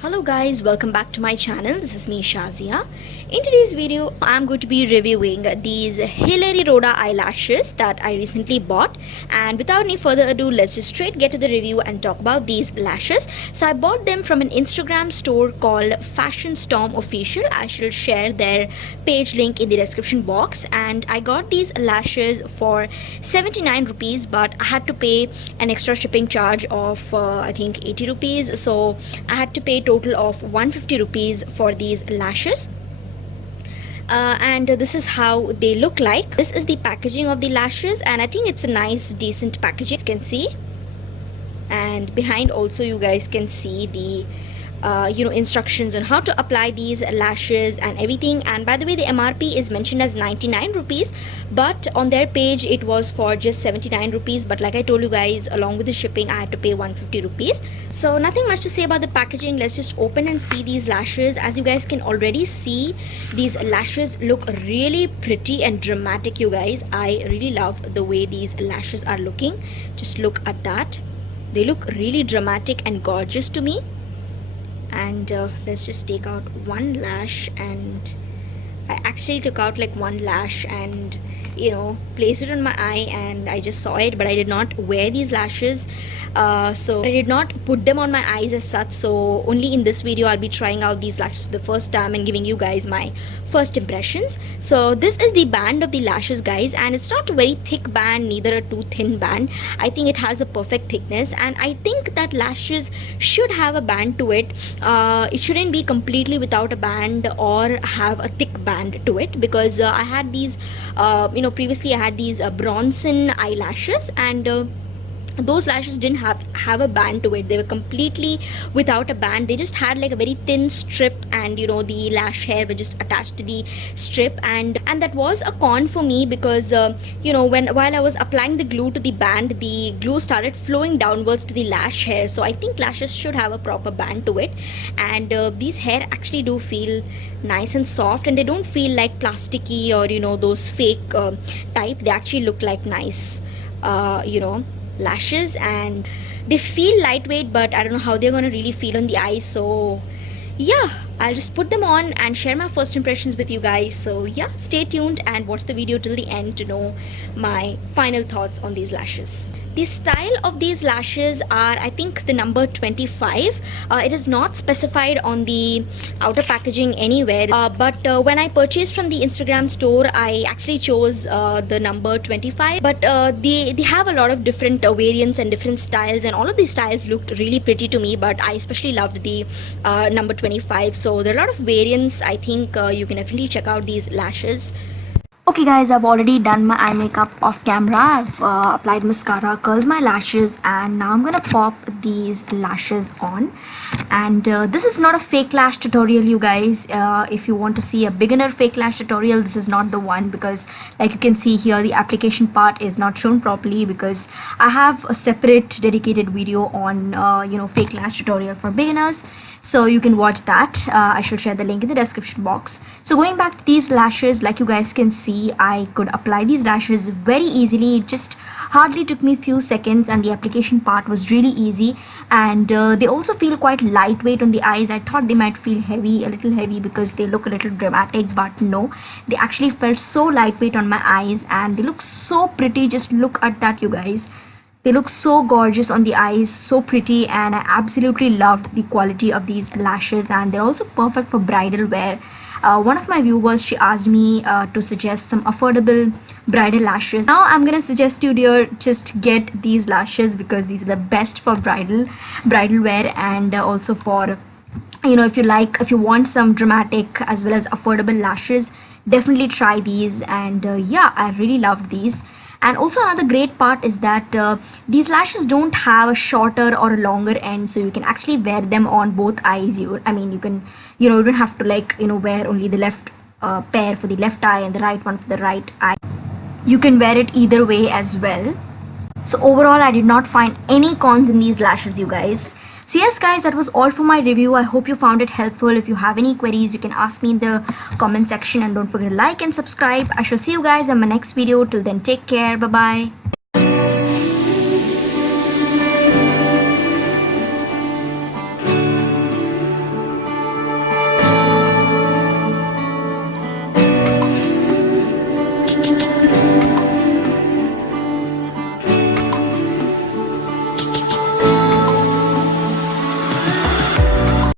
Hello guys, welcome back to my channel. This is me Shazia. In today's video, I'm going to be reviewing these Hilary Rhoda eyelashes that I recently bought. And without any further ado, let's just straight get to the review and talk about these lashes. So I bought them from an Instagram store called Fashion Storm Official. I shall share their page link in the description box. And I got these lashes for 79 rupees, but I had to pay an extra shipping charge of I think 80 rupees. So I had to pay total of 150 rupees for these lashes. And this is how they look like. This is the packaging of the lashes, and I think it's a nice decent packaging, you can see. And behind also you guys can see the instructions on how to apply these lashes and everything. And by the way, the MRP is mentioned as 99 rupees, but on their page it was for just 79 rupees. But like I told you guys, along with the shipping I had to pay 150 rupees. So nothing much to say about the packaging. Let's just open and see these lashes. As you guys can already see, these lashes look really pretty and dramatic, you guys. I really love the way these lashes are looking. Just look at that. They look really dramatic and gorgeous to me. And let's just take out one lash, and I actually took out like one lash and placed it on my eye, and I just saw it, but I did not wear these lashes, so I did not put them on my eyes as such. So only in this video I'll be trying out these lashes for the first time and giving you guys my first impressions. So this is the band of the lashes, guys, and it's not a very thick band, neither a too thin band. I think it has a perfect thickness, and I think that lashes should have a band to it. It shouldn't be completely without a band or have a thick band to it, because I had these previously I had these Bronson eyelashes, and those lashes didn't have a band to it. They were completely without a band. They just had like a very thin strip, and the lash hair were just attached to the strip, and that was a con for me, because while I was applying the glue to the band, the glue started flowing downwards to the lash hair. So I think lashes should have a proper band to it, and these hair actually do feel nice and soft, and they don't feel like plasticky or those fake type. They actually look like nice lashes, and they feel lightweight, but I don't know how they're gonna really feel on the eyes. So yeah, I'll just put them on and share my first impressions with you guys. So yeah, stay tuned and watch the video till the end to know my final thoughts on these lashes. The style of these lashes are, I think, the number 25. It is not specified on the outer packaging anywhere, but when I purchased from the Instagram store, I actually chose the number 25. But they have a lot of different variants and different styles, and all of these styles looked really pretty to me, but I especially loved the number 25. So there are a lot of variants. I think you can definitely check out these lashes. Okay guys, I've already done my eye makeup off camera. I've applied mascara, curled my lashes, and now I'm gonna pop these lashes on. And this is not a fake lash tutorial, you guys. If you want to see a beginner fake lash tutorial, this is not the one, because like you can see here, the application part is not shown properly, because I have a separate dedicated video on fake lash tutorial for beginners. So you can watch that. I shall share the link in the description box. So going back to these lashes, like you guys can see, I could apply these lashes very easily. It just hardly took me a few seconds, and the application part was really easy. And they also feel quite lightweight on the eyes. I thought they might feel heavy, a little heavy, because they look a little dramatic, but no, they actually felt so lightweight on my eyes, and they look so pretty. Just look at that, you guys. They look so gorgeous on the eyes, so pretty, and I absolutely loved the quality of these lashes, and they're also perfect for bridal wear. One of my viewers, she asked me to suggest some affordable bridal lashes. Now I'm gonna suggest you, dear, just get these lashes, because these are the best for bridal wear, and also for if you want some dramatic as well as affordable lashes, definitely try these. And yeah, I really loved these. And also another great part is that these lashes don't have a shorter or a longer end, so you can actually wear them on both eyes. You can you don't have to wear only the left pair for the left eye and the right one for the right eye. You can wear it either way as well. So overall, I did not find any cons in these lashes, you guys. So yes guys, that was all for my review. I hope you found it helpful. If you have any queries, you can ask me in the comment section, and don't forget to like and subscribe. I shall see you guys in my next video. Till then, take care. Bye bye.